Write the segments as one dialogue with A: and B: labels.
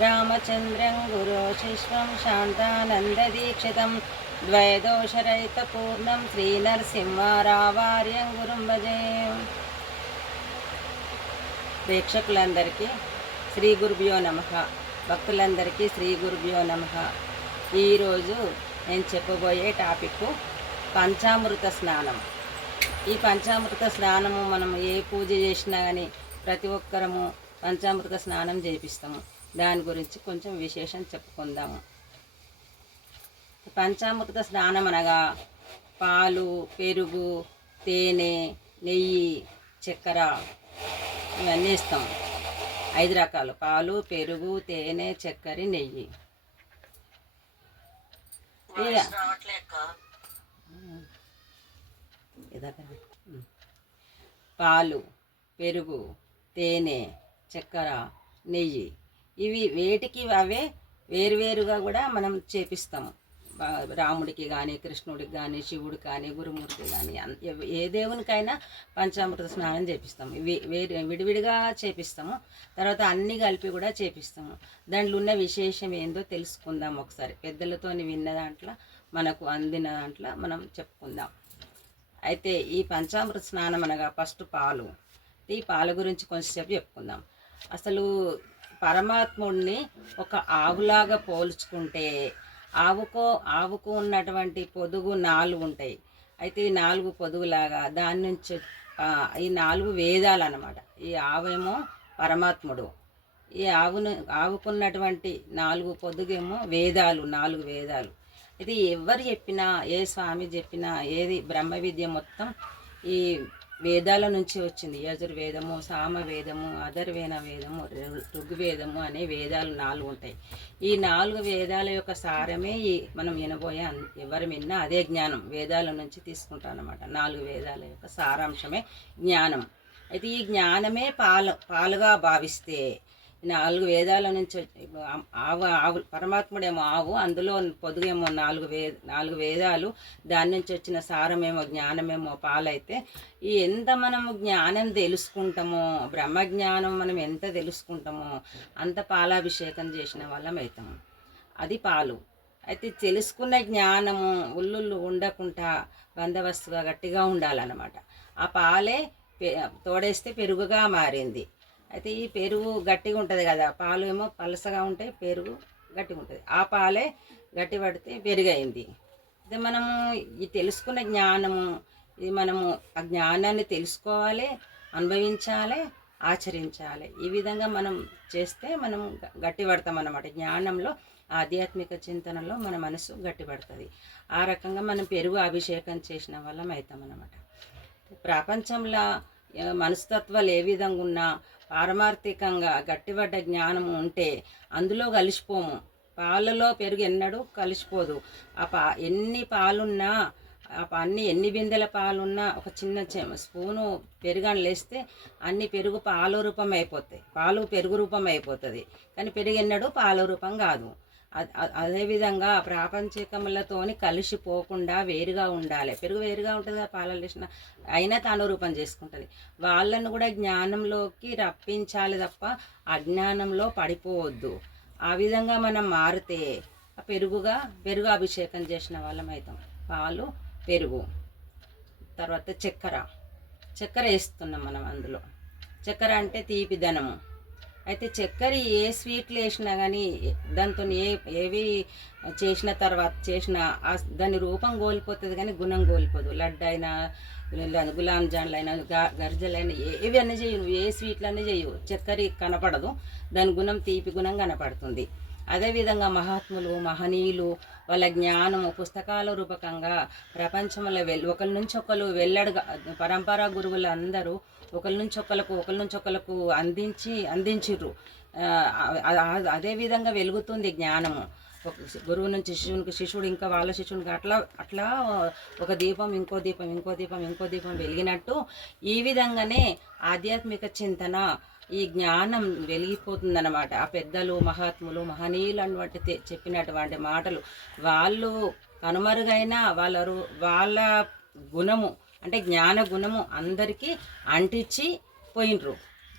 A: రామచంద్రం గురు శిష్వం శాంతానందదీక్షితం ద్వైదోషరహితపూర్ణం శ్రీనరసింహారావార్యం గురుం భజే. ప్రేక్షకులందరికీ శ్రీ గురుభ్యో నమ. భక్తులందరికీ శ్రీ గురుభ్యో నమ. ఈరోజు నేను చెప్పబోయే టాపిక్ పంచామృత స్నానం. ఈ పంచామృత స్నానము మనం ఏ పూజ చేసినా కానీ ప్రతి ఒక్కరము పంచామృత స్నానం చేపిస్తాము. దాని గురించి కొంచెం విశేషం చెప్పుకుందాము. పంచామృత స్నానం అనగా పాలు పెరుగు తేనె నెయ్యి చక్కెర ఇవన్నీ ఇస్తాం. ఐదు రకాలు. పాలు పెరుగు తేనె చక్కెర నెయ్యి. పాలు పెరుగు తేనె చక్కెర నెయ్యి. ఇవి వేటికి అవే వేరువేరుగా కూడా మనం చేపిస్తాము. రాముడికి కానీ కృష్ణుడికి కానీ శివుడికి కానీ గురుమూర్తి కానీ ఏ దేవునికైనా పంచామృత స్నానం చేపిస్తాము. ఇవి వేరు విడివిడిగా చేపిస్తాము. తర్వాత అన్నీ కలిపి కూడా చేపిస్తాము. దాంట్లో ఉన్న విశేషం ఏందో తెలుసుకుందాం ఒకసారి. పెద్దలతో విన్న దాంట్లో మనకు అందిన దాంట్లో మనం చెప్పుకుందాం. అయితే ఈ పంచామృత స్నానం అనగా ఫస్ట్ పాలు. ఈ పాల గురించి కొంచెంసేపు చెప్పుకుందాం. అసలు పరమాత్ముడిని ఒక ఆవులాగా పోల్చుకుంటే ఆవుకో ఆవుకు ఉన్నటువంటి పొదుగు నాలుగు ఉంటాయి. అయితే ఈ నాలుగు పొదుగులాగా దాని నుంచి ఈ నాలుగు వేదాలు అన్నమాట ఈ ఆవేమో పరమాత్ముడు. ఈ ఆవును ఆవుకున్నటువంటి నాలుగు పొదుగేమో వేదాలు నాలుగు వేదాలు. ఇది ఎవరు చెప్పినా ఏ స్వామి చెప్పినా ఏది బ్రహ్మ విద్య మొత్తం ఈ వేదాల నుంచి వచ్చింది. యజుర్వేదము సామవేదము అధర్వేణ వేదము ఋగ్వేదము అనే వేదాలు నాలుగు ఉంటాయి. ఈ నాలుగు వేదాల యొక్క సారమే ఈ మనం వినబోయే ఎవరు విన్నా అదే జ్ఞానం. వేదాల నుంచి తీసుకుంటాం అన్నమాట నాలుగు వేదాల యొక్క సారాంశమే జ్ఞానం. అయితే ఈ జ్ఞానమే పాలు పాలుగా భావిస్తే నాలుగు వేదాల నుంచి ఆవు ఆవు పరమాత్ముడేమో ఆవు అందులో పొదుగేమో నాలుగు వే నాలుగు వేదాలు దాని నుంచి వచ్చిన సారమేమో జ్ఞానమేమో పాలైతే ఈ ఎంత మనము జ్ఞానం తెలుసుకుంటామో బ్రహ్మ జ్ఞానం మనం ఎంత తెలుసుకుంటామో అంత పాలాభిషేకం చేసిన వాళ్ళం అవుతాము అది పాలు. అయితే తెలుసుకున్న జ్ఞానము ఉల్లుళ్ళు ఉండకుండా బందోబస్తుగా గట్టిగా ఉండాలన్నమాట. ఆ పాలే పె- తోడేస్తే పెరుగుగా మారింది. అయితే ఈ పెరుగు గట్టిగా ఉంటుంది కదా పాలు ఏమో పలసగా ఉంటాయి పెరుగు గట్టిగా ఉంటుంది. ఆ పాలే గట్టి పడితే పెరుగైంది ఇది మనము ఈ తెలుసుకున్న జ్ఞానము ఇది మనము ఆ జ్ఞానాన్ని తెలుసుకోవాలి అనుభవించాలి ఆచరించాలి. ఈ విధంగా మనం చేస్తే మనం గట్టి పడతాం అన్నమాట. జ్ఞానంలో ఆధ్యాత్మిక చింతనలో మన మనసు గట్టిపడుతుంది ఆ రకంగా మనం పెరుగు అభిషేకం చేసిన వాళ్ళం అవుతాం అన్నమాట. ప్రపంచంలో మనస్తత్వాలు ఏ విధంగా ఉన్నా పారమార్థికంగా గట్టిపడ్డ జ్ఞానం ఉంటే అందులో కలిసిపోము. పాలలో పెరుగు ఎన్నడూ కలిసిపోదు. ఆ పా ఎన్ని పాలున్నా ఆ అన్ని ఎన్ని బిందెల పాలున్నా ఒక చిన్న స్పూను పెరుగని లేస్తే అన్ని పెరుగు పాలు రూపం అయిపోతాయి. పాలు పెరుగు రూపం అయిపోతుంది. కానీ పెరుగు ఎన్నడూ పాల రూపం కాదు. అదేవిధంగా ప్రాపంచికములతోని కలిసిపోకుండా వేరుగా ఉండాలి. పెరుగు వేరుగా ఉంటుంది కదా పాల వేసిన అయినా తాను రూపం చేసుకుంటుంది. వాళ్ళను కూడా జ్ఞానంలోకి రప్పించాలి తప్ప అజ్ఞానంలో పడిపోవద్దు. ఆ విధంగా మనం మారితే పెరుగుగా పెరుగు అభిషేకం చేసిన వాళ్ళం అవుతాం పాలు పెరుగు. తర్వాత చక్కెర. చక్కెర వేస్తున్నాం మనం అందులో. చక్కెర అంటే తీపిదనము అయితే చక్కెర ఏ స్వీట్లు వేసినా కానీ దాంతో ఏ ఏవి చేసిన తర్వాత చేసిన దాని రూపం కోల్పోతుంది కానీ గుణం కోల్పోదు లడ్డు అయినా గులాం జాన్లు అయినా గర్జలైనా ఏవి అన్నీ చేయు ఏ స్వీట్లు అన్నీ చేయు చక్కెర కనపడదు. దాని గుణం తీపి గుణం కనపడుతుంది. అదేవిధంగా మహాత్ములు మహనీయులు వాళ్ళ జ్ఞానము పుస్తకాల రూపకంగా ప్రపంచంలో వెల్ ఒకరి నుంచి ఒకరు వెల్లడుగా పరంపరా గురువులు అందరూ ఒకరి నుంచి ఒకరికి ఒకరి నుంచి ఒకరికి అందించి అందించిర్రు. అదేవిధంగా అదే విధంగా వెలుగుతుంది జ్ఞానము. ఒక గురువు నుంచి శిష్యునికి శిష్యుడు ఇంకా వాళ్ళ శిష్యునికి అట్లా అట్లా ఒక దీపం ఇంకో దీపం ఇంకో దీపం ఇంకో దీపం వెలిగినట్టు ఈ విధంగానే ఆధ్యాత్మిక చింతన ఈ జ్ఞానం వెలిగిపోతుందన్నమాట. ఆ పెద్దలు మహాత్ములు మహనీయులు అన్నటువంటి చెప్పినటువంటి మాటలు వాళ్ళు కనుమరుగైన వాళ్ళరు వాళ్ళ గుణము అంటే జ్ఞాన గుణము అందరికీ అంటించి పోయినరు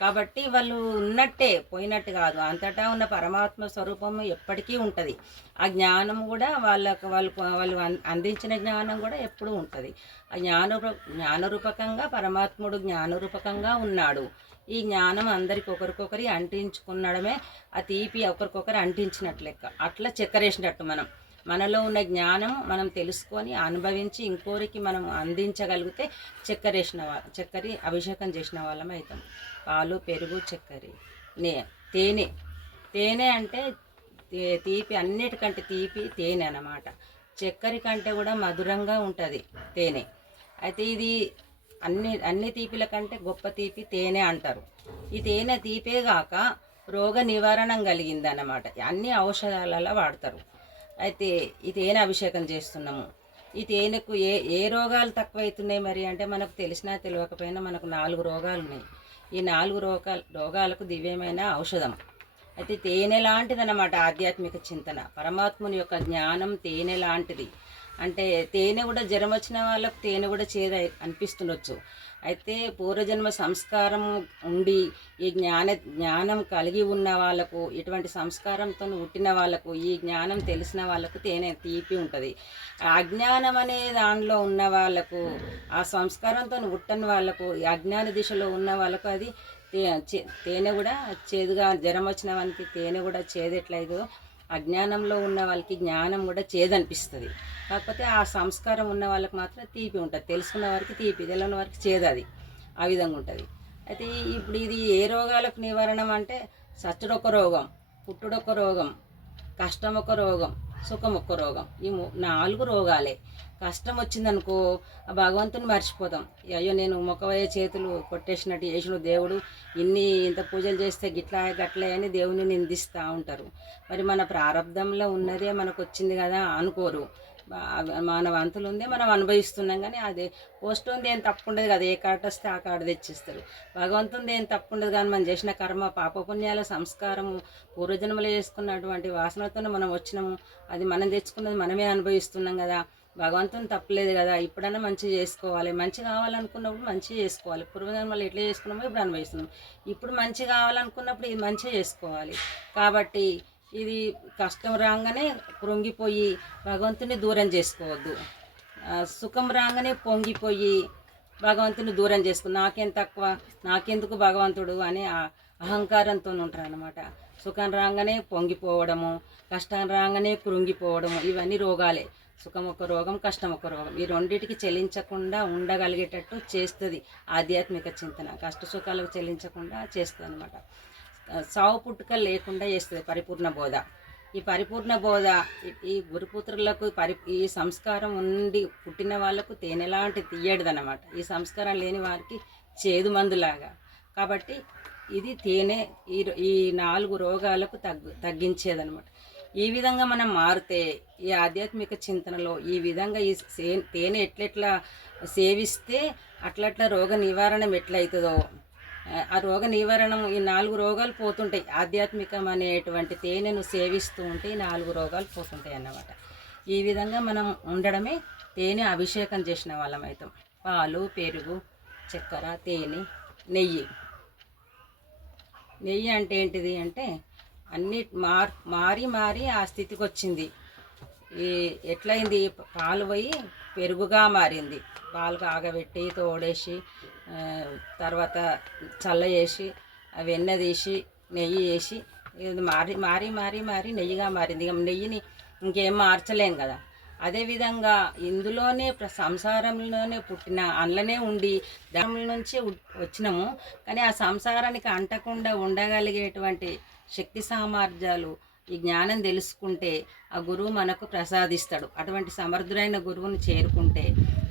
A: కాబట్టి వాళ్ళు ఉన్నట్టే పోయినట్టు కాదు. అంతటా ఉన్న పరమాత్మ స్వరూపం ఎప్పటికీ ఉంటుంది. ఆ జ్ఞానం కూడా వాళ్ళకు వాళ్ళు వాళ్ళు అందించిన జ్ఞానం కూడా ఎప్పుడూ ఉంటుంది. ఆ జ్ఞాన జ్ఞానరూపకంగా పరమాత్ముడు జ్ఞానరూపకంగా ఉన్నాడు. ఈ జ్ఞానం అందరికి ఒకరికొకరి అంటించుకున్నడమే ఆ తీపి ఒకరికొకరు అంటించినట్లు లెక్క. అట్లా చెక్కరేసినట్టు మనం. మనలో ఉన్న జ్ఞానం మనం తెలుసుకొని అనుభవించి ఇంకోరికి మనం అందించగలిగితే చక్కెర వేసిన వా చక్కెర అభిషేకం చేసిన వాళ్ళం అవుతాం పాలు పెరుగు చక్కెర. నే తేనె. తేనె అంటే తీపి అన్నిటికంటే తీపి తేనె అన్నమాట. చక్కెర కంటే కూడా మధురంగా ఉంటుంది తేనె. అయితే ఇది అన్ని అన్ని తీపిల కంటే గొప్ప తీపి తేనె అంటారు. ఈ తేనె తీపే గాక రోగ నివారణం కలిగింది అన్నమాట అన్ని ఔషధాలలో వాడతారు. అయితే ఈ తేనె అభిషేకం చేస్తున్నాము. ఈ తేనెకు ఏ ఏ రోగాలు తక్కువైతున్నాయి మరి అంటే మనకు తెలిసినా తెలియకపోయినా మనకు నాలుగు రోగాలు ఉన్నాయి. ఈ నాలుగు రోగాలు రోగాలకు దివ్యమైన ఔషధం. అయితే తేనె లాంటిదన్నమాట ఆధ్యాత్మిక చింతన. పరమాత్ముని యొక్క జ్ఞానం తేనె లాంటిది. అంటే తేనె కూడా జ్వరం వచ్చిన వాళ్ళకు తేనె కూడా చేదు అనిపిస్తుండొచ్చు. అయితే పూర్వజన్మ సంస్కారం ఉండి ఈ జ్ఞాన జ్ఞానం కలిగి ఉన్న వాళ్ళకు ఇటువంటి సంస్కారంతో పుట్టిన వాళ్ళకు ఈ జ్ఞానం తెలిసిన వాళ్ళకు తేనె తీపి ఉంటుంది. అజ్ఞానం అనే దానిలో ఉన్న వాళ్ళకు ఆ సంస్కారంతో పుట్టని వాళ్ళకు ఈ అజ్ఞాన దిశలో ఉన్న వాళ్ళకు అది తేనె కూడా చేదుగా జ్వరం వచ్చిన వానికి తేనె కూడా చేదు ఎట్లయిదో అజ్ఞానంలో ఉన్న వాళ్ళకి జ్ఞానం కూడా చేదనిపిస్తుంది. కాకపోతే ఆ సంస్కారం ఉన్న వాళ్ళకి మాత్రం తీపి ఉంటుంది. తెలుసుకున్న వారికి తీపి తెలియని వారికి చేదు అది ఆ విధంగా ఉంటుంది. అయితే ఇప్పుడు ఇది ఏ రోగాలకు నివారణం అంటే సచ్చుడొక రోగం పుట్టుడొక రోగం కష్టం ఒక రోగం సుఖం ఒక్క రోగం. ఈ నాలుగు రోగాలే. కష్టం వచ్చిందనుకో ఆ భగవంతుని మర్చిపోతాం. అయ్యో నేను మొక్కవయ్యే చేతులు కొట్టేసినట్టు చేసిన దేవుడు ఇన్ని ఇంత పూజలు చేస్తే గిట్లా గట్లే అని దేవుని నిందిస్తూ ఉంటారు. మరి మన ప్రారంధంలో ఉన్నదే మనకు వచ్చింది కదా అనుకోరు. మన వంతులు ఉంది మనం అనుభవిస్తున్నాం కానీ అదే పోస్ట్ ఉంది ఏం తప్పు ఉండదు కదా ఏ కార్డు వస్తే ఆ కార్డు తెచ్చిస్తారు. భగవంతుంది ఏం తప్పు ఉండదు కానీ మనం చేసిన కర్మ పాపపుణ్యాల సంస్కారము పూర్వజన్మలు చేసుకున్నటువంటి వాసనతో మనం వచ్చినాము. అది మనం తెచ్చుకున్నది మనమే అనుభవిస్తున్నాం కదా. భగవంతుని తప్పలేదు కదా ఇప్పుడన్నా మంచి చేసుకోవాలి. మంచి కావాలనుకున్నప్పుడు మంచి చేసుకోవాలి. పూర్వజన్మలు ఎట్లా చేసుకున్నామో ఇప్పుడు అనుభవిస్తున్నాం. ఇప్పుడు మంచి కావాలనుకున్నప్పుడు ఇది మంచిగా చేసుకోవాలి. కాబట్టి ఇది కష్టం రాగానే కృంగిపోయి భగవంతుని దూరం చేసుకోవద్దు. సుఖం రాగానే పొంగిపోయి భగవంతుని దూరం చేసుకో నాకేం తక్కువ నాకెందుకు భగవంతుడు అని అహంకారంతో ఉంటారు అనమాట సుఖం రాగానే పొంగిపోవడము కష్టం రాగానే కృంగిపోవడము ఇవన్నీ రోగాలే. సుఖం ఒక రోగం కష్టం ఒక రోగం. ఈ రెండింటికి చెల్లించకుండా ఉండగలిగేటట్టు చేస్తుంది ఆధ్యాత్మిక చింతన. కష్ట సుఖాలకు చెల్లించకుండా చేస్తుంది అనమాట సావు పుట్టుక లేకుండా చేస్తుంది పరిపూర్ణ బోధ. ఈ పరిపూర్ణ బోధ ఈ- గురుపుత్రులకు పరి ఈ సంస్కారం ఉండి పుట్టిన వాళ్ళకు తేనెలాంటి తీయడదన్నమాట. ఈ సంస్కారం లేని వారికి చేదు మందులాగా. కాబట్టి ఇది తేనె ఈ ఈ నాలుగు రోగాలకు తగ్గు తగ్గించేదనమాట ఈ విధంగా మనం మారితే ఈ ఆధ్యాత్మిక చింతనలో ఈ విధంగా ఈ సే- తేనె ఎట్లెట్లా సేవిస్తే అట్లట్లా రోగ నివారణ ఎట్లయితుందో ఆ రోగ నివారణం ఈ నాలుగు రోగాలు పోతుంటాయి. ఆధ్యాత్మికం అనేటువంటి తేనెను సేవిస్తూ ఉంటే ఈ నాలుగు రోగాలు పోతుంటాయి అన్నమాట. ఈ విధంగా మనం ఉండడమే తేనె అభిషేకం చేసిన వాళ్ళం అవుతాం. పాలు పెరుగు చక్కెర తేనె నెయ్యి. నెయ్యి అంటే ఏంటిది అంటే అన్ని మార్ మారి మారి ఆ స్థితికి వచ్చింది. ఈ ఎట్లయింది? పాలు పోయి పెరుగుగా మారింది. పాలు కాగబెట్టి తోడేసి తర్వాత చల్ల చేసి వెన్న తీసి నెయ్యి వేసి మారి మారి మారి మారి నెయ్యిగా మారింది. ఇక నెయ్యిని ఇంకేం మార్చలేం కదా. అదేవిధంగా ఇందులోనే సంసారంలోనే పుట్టిన అందులోనే ఉండి దాని నుంచి వచ్చినాము. కానీ ఆ సంసారానికి అంటకుండా ఉండగలిగేటువంటి శక్తి సామర్థ్యాలు ఈ జ్ఞానం తెలుసుకుంటే ఆ గురువు మనకు ప్రసాదిస్తాడు. అటువంటి సమర్థుడైన గురువుని చేరుకుంటే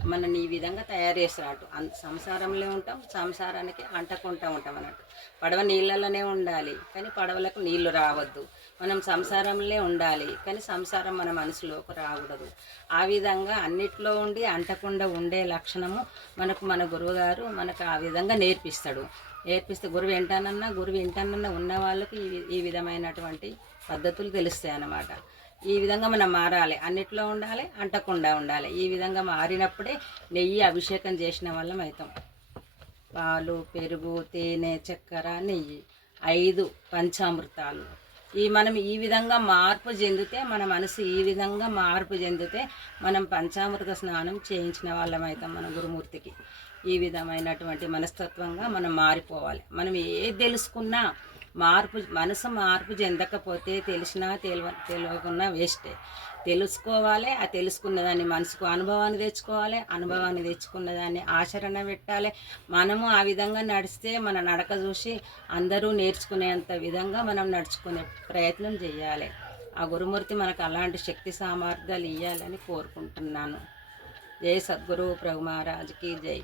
A: మనని ఈ విధంగా తయారు చేస్తాడు. అంత సంసారంలో ఉంటాం సంసారానికి అంటకుంటూ ఉంటాం అన్నట్టు. పడవ నీళ్ళలోనే ఉండాలి కానీ పడవలకు నీళ్ళు రావద్దు. మనం సంసారంలో ఉండాలి కానీ సంసారం మన మనసులోకి రాకూడదు. ఆ విధంగా అన్నిట్లో ఉండి అంటకుండా ఉండే లక్షణము మనకు మన గురువుగారు మనకు ఆ విధంగా నేర్పిస్తాడు. నేర్పిస్తే గురువు ఏంటానన్నా గురువు ఏంటానన్నా ఉన్న వాళ్ళకి ఈ ఈ విధమైనటువంటి పద్ధతులు తెలుస్తాయి అన్నమాట. ఈ విధంగా మనం మారాలి. అన్నిట్లో ఉండాలి అంటకుండా ఉండాలి. ఈ విధంగా మారినప్పుడే నెయ్యి అభిషేకం చేసిన వాళ్ళం అవుతాం పాలు పెరుగు తేనె చక్కెర నెయ్యి ఐదు పంచామృతాలు. ఈ మనం ఈ విధంగా మార్పు చెందితే మన మనసు ఈ విధంగా మార్పు చెందితే మనం పంచామృత స్నానం చేయించిన వాళ్ళం అవుతాం మన గురుమూర్తికి. ఈ విధమైనటువంటి మనస్తత్వంగా మనం మారిపోవాలి. మనం ఏది తెలుసుకున్నా మార్పు మనసు మార్పు చెందకపోతే తెలిసినా తెలివ తెలియకున్నా వేస్టే తెలుసుకోవాలి ఆ తెలుసుకున్న దాన్ని మనసుకు అనుభవాన్ని తెచ్చుకోవాలి అనుభవాన్ని తెచ్చుకున్న దాన్ని ఆచరణ పెట్టాలి. మనము ఆ విధంగా నడిస్తే మన నడక చూసి అందరూ నేర్చుకునేంత విధంగా మనం నడుచుకునే ప్రయత్నం చేయాలి. ఆ గురుమూర్తి మనకు అలాంటి శక్తి సామర్థ్యాలు ఇవ్వాలని కోరుకుంటున్నాను. జై సద్గురు ప్రభు మహారాజ్కి జై.